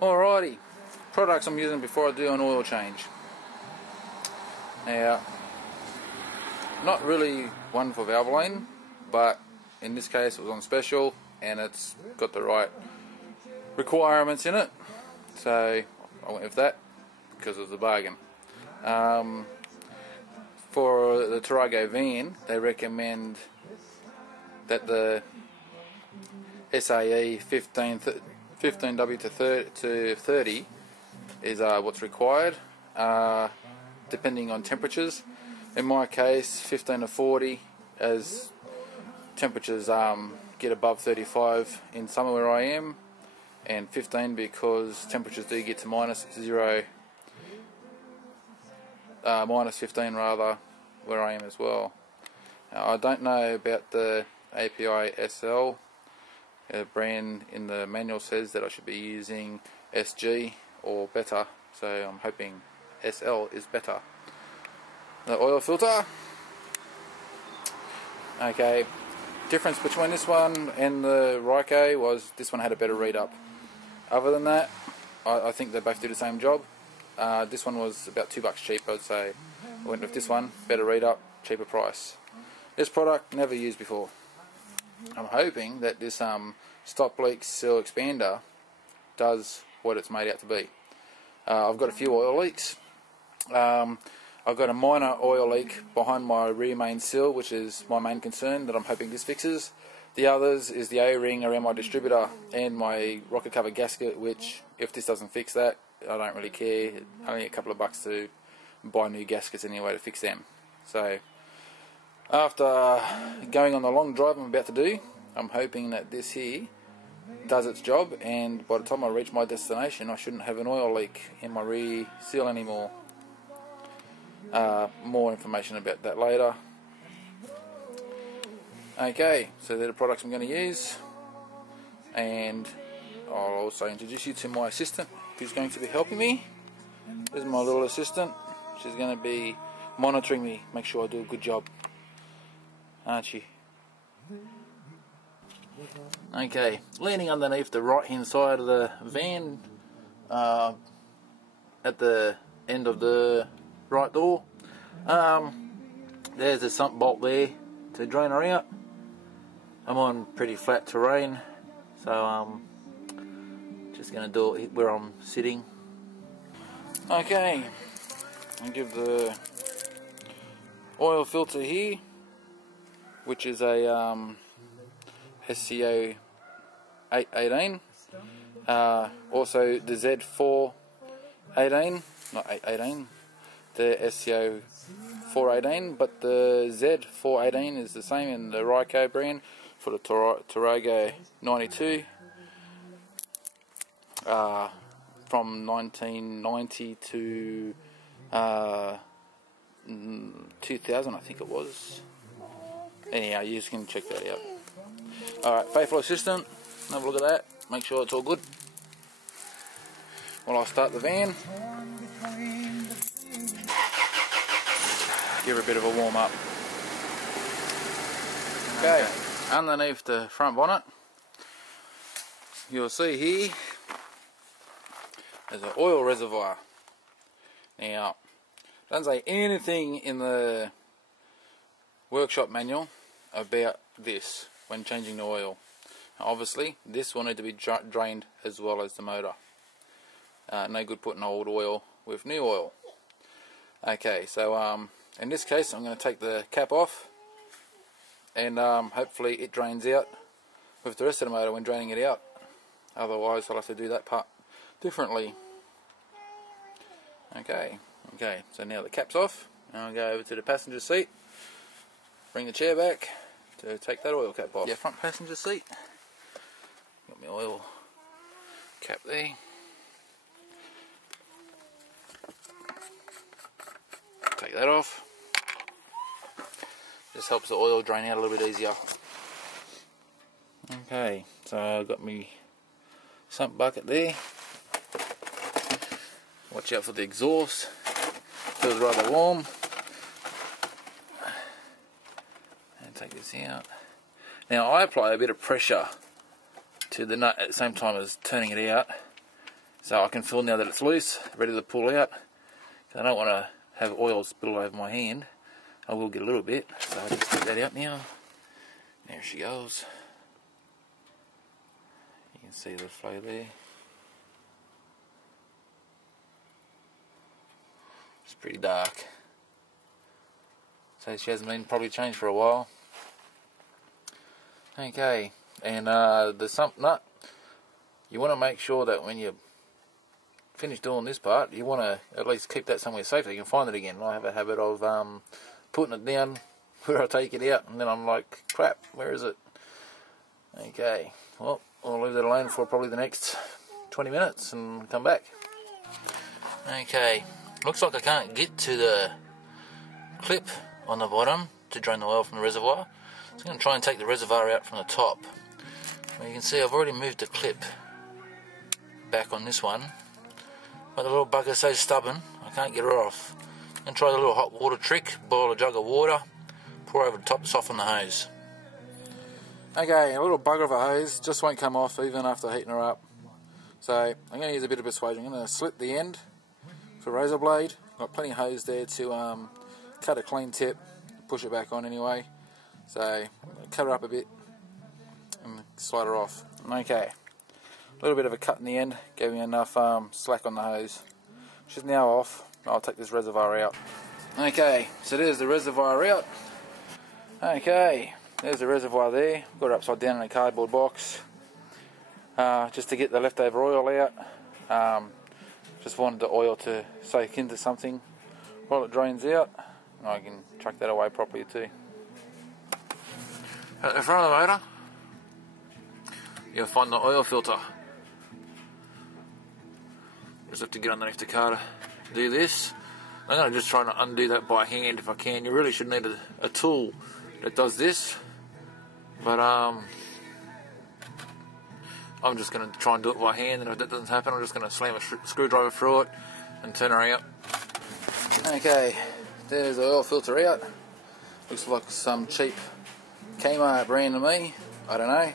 Alrighty, products I'm using before I do an oil change. Now, not really one for Valvoline, but in this case it was on special and it's got the right requirements in it, so I went with that because of the bargain. For the Tarago van, they recommend that the SAE 15W to 30 is what's required, depending on temperatures. In my case, 15 to 40, as temperatures get above 35 in summer where I am, and 15 because temperatures do get to minus 15 rather, where I am as well. Now, I don't know about the API SL. The brand in the manual says that I should be using SG or better, so I'm hoping SL is better. The oil filter. Okay, difference between this one and the Ryko was this one had a better read up. Other than that, I think they both do the same job. This one was about $2 cheaper, I'd say. I went with this one, better read up, cheaper price. This product, never used before. I'm hoping that this stop leak seal expander does what it's made out to be. I've got a few oil leaks. I've got a minor oil leak behind my rear main seal, which is my main concern that I'm hoping this fixes. The others is the O-ring around my distributor and my rocket cover gasket, which if this doesn't fix that, I don't really care. Only a couple of bucks to buy new gaskets anyway to fix them. So after going on the long drive I'm about to do, I'm hoping that this here does its job, and by the time I reach my destination I shouldn't have an oil leak in my rear seal anymore. More information about that later. Okay, so they're the products I'm going to use, and I'll also introduce you to my assistant who's going to be helping me. This is my little assistant. She's going to be monitoring me, make sure I do a good job. Aren't she? Okay, leaning underneath the right hand side of the van, at the end of the right door, there's a sump bolt there to drain her out. I'm on pretty flat terrain, so just going to do it where I'm sitting. Okay, I'll give the oil filter here, which is a SCO 818, also the Z418, not 818, the SCO 418, but the Z418 is the same in the Ryko brand for the Tarago 92, from 1990 to 2000 I think it was. Anyhow, you can check that out. Alright, faithful assistant, have a look at that, make sure it's all good. Well, I'll start the van, give her a bit of a warm up. Okay, underneath the front bonnet, you'll see here there's an oil reservoir. Now, doesn't say anything in the workshop manual about this when changing the oil. Now, obviously this will need to be drained as well as the motor. No good putting old oil with new oil. Okay, so in this case I'm going to take the cap off, and hopefully it drains out with the rest of the motor when draining it out. Otherwise I'll have to do that part differently. Okay, so now the cap's off, and I'll go over to the passenger seat, bring the chair back to take that oil cap off. Yeah, front passenger seat, got my oil cap there. Take that off. Just helps the oil drain out a little bit easier. Okay, so I've got my sump bucket there. Watch out for the exhaust, feels rather warm. And take this out. Now I apply a bit of pressure to the nut at the same time as turning it out, So I can feel now that it's loose, ready to pull out. I don't want to have oil spill over my hand. I will get a little bit, so I'll just take that out now. There she goes. You can see the flow there. It's pretty dark. So she hasn't been probably changed for a while. Okay, and the sump nut, you want to make sure that when you finish doing this part, you want to at least keep that somewhere safe so you can find it again. I have a habit of putting it down where I take it out, and then I'm like, crap, where is it? Okay, well, I'll leave that alone for probably the next 20 minutes and come back. Okay, looks like I can't get to the clip on the bottom to drain the oil from the reservoir. So I'm going to try and take the reservoir out from the top. Well, you can see I've already moved the clip back on this one, but the little bugger's so stubborn I can't get her off. I'm going to try the little hot water trick, boil a jug of water, pour over the top, soften the hose. Okay, a little bugger of a hose just won't come off even after heating her up. So I'm going to use a bit of persuasion. I'm going to slit the end for razor blade. Got plenty of hose there to cut a clean tip, push it back on anyway. So cut her up a bit and slide her off. Okay, a little bit of a cut in the end, gave me enough slack on the hose. She's now off. I'll take this reservoir out. Okay, so there's the reservoir out. Okay, there's the reservoir there. Got it upside down in a cardboard box just to get the leftover oil out. Just wanted the oil to soak into something while it drains out, and I can chuck that away properly too. At the front of the motor, you'll find the oil filter. Just have to get underneath the car to do this. I'm going to just try to undo that by hand if I can. You really should need a tool that does this, but I'm just going to try and do it by hand, and if that doesn't happen I'm just going to slam a screwdriver through it and turn her out. Okay, there's the oil filter out. Looks like some cheap Kmart brand to me, I don't know,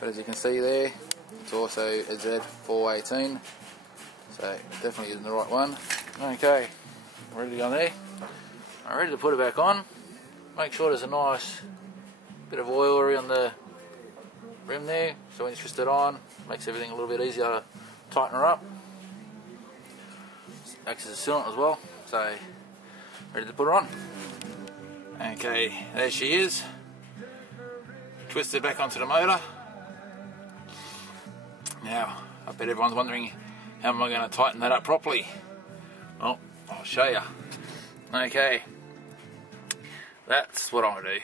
but as you can see there, it's also a Z418, so definitely using the right one. Okay, ready on there. I'm ready to put it back on. Make sure there's a nice bit of oil around the rim there, so when you twist it on, makes everything a little bit easier to tighten her up. Acts as a sealant as well, so ready to put her on. Okay, there she is. Twist it back onto the motor. Now, I bet everyone's wondering how am I going to tighten that up properly. Well, I'll show you. Okay, that's what I'm going to do.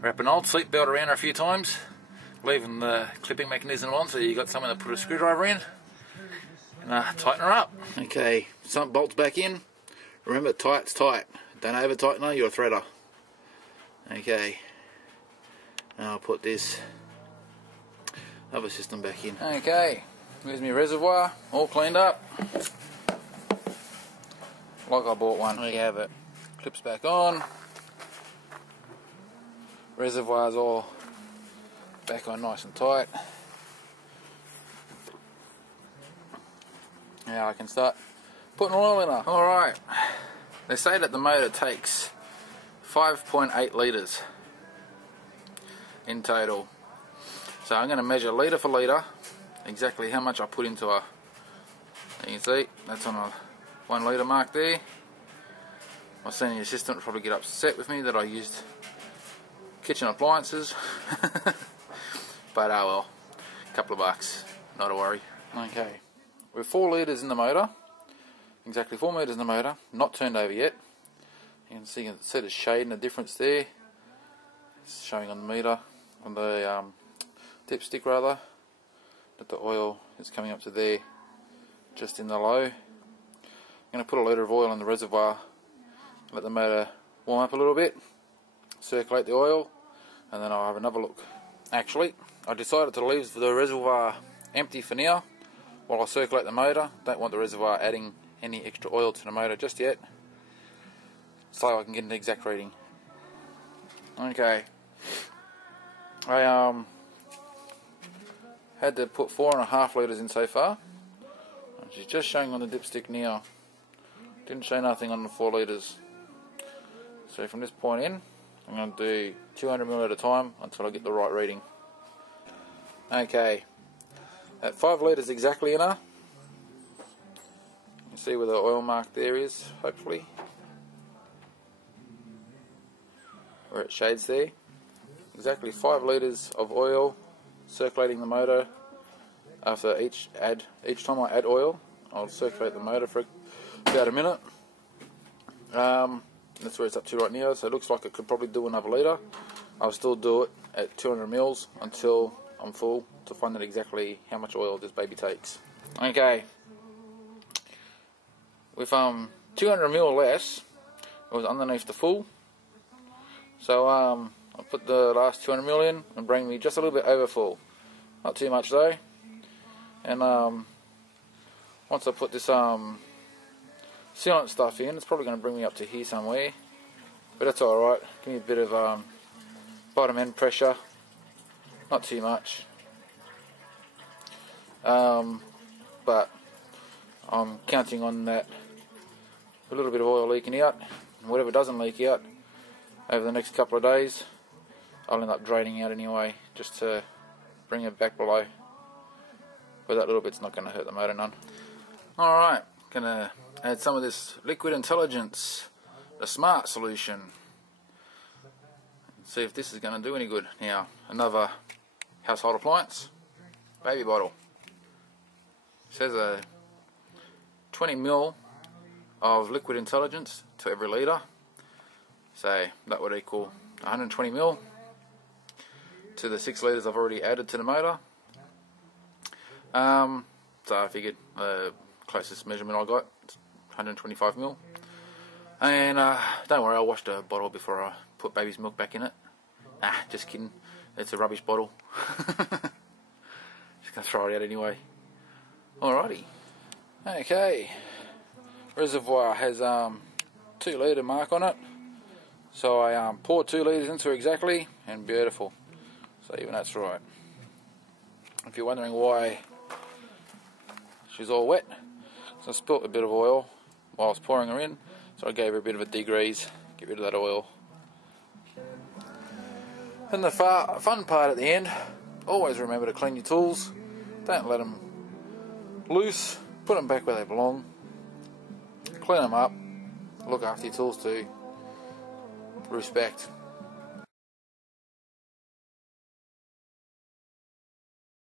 Wrap an old seat belt around her a few times, leaving the clipping mechanism on so you've got somewhere to put a screwdriver in, and tighten her up. Okay, some bolts back in. Remember, tight's tight. Don't over tighten her, you're a threader. Okay, now I'll put this other system back in. Okay, there's my reservoir, all cleaned up. Like I bought one. There you have it. Clips back on. Reservoir's all back on nice and tight. Now I can start putting oil in her. Alright, they say that the motor takes 5.8 litres in total. So I'm going to measure litre for litre exactly how much I put into her. You can see that's on a 1 litre mark there. My senior assistant will probably get upset with me that I used kitchen appliances. But oh well, a couple of bucks, not a worry. Okay, with 4 litres in the motor, exactly 4 metres in the motor, not turned over yet. You can see the shade and the difference there. It's showing on the meter, on the dipstick rather, that the oil is coming up to there, just in the low. I'm going to put a litre of oil in the reservoir, let the motor warm up a little bit, circulate the oil, and then I'll have another look. Actually, I decided to leave the reservoir empty for now while I circulate the motor. Don't want the reservoir adding any extra oil to the motor just yet, so I can get an exact reading. Okay, I Had to put 4.5 litres in so far. She's just showing on the dipstick now. Didn't show nothing on the 4 litres. So from this point in, I'm going to do 200ml at a time until I get the right reading. Okay, at 5 litres exactly in her. You see where the oil mark there is, hopefully. Where it shades there. Exactly 5 litres of oil circulating the motor. After each time I add oil, I'll circulate the motor for about a minute. That's where it's up to right now, so it looks like I could probably do another litre. I'll still do it at 200ml until I'm full to find out exactly how much oil this baby takes. Okay, with 200ml less, it was underneath the full, so I'll put the last 200ml in and bring me just a little bit over full. Not too much though. And once I put this sealant stuff in, it's probably going to bring me up to here somewhere, but that's alright. Give me a bit of bottom end pressure, not too much, but I'm counting on that a little bit of oil leaking out, and whatever doesn't leak out over the next couple of days I'll end up draining out anyway, just to bring it back below, but that little bit's not going to hurt the motor none. Alright, gonna add some of this Liquid Intelligence, the Smart solution. See if this is going to do any good. Now, another household appliance, baby bottle. It says a 20ml of Liquid Intelligence to every litre, so that would equal 120ml to the 6 litres I've already added to the motor. So I figured closest measurement I got, 125ml. And don't worry, I'll wash the bottle before I put baby's milk back in it. Just kidding, it's a rubbish bottle. Just gonna throw it out anyway. Alrighty. Okay, reservoir has 2 litre mark on it, so I poured 2 litres into it exactly, and beautiful. So even that's right. If you're wondering why she's all wet, so I spilt a bit of oil while I was pouring her in, so I gave her a bit of a degrease, get rid of that oil. And the fun part at the end, always remember to clean your tools, don't let them loose, put them back where they belong, clean them up, look after your tools too, respect.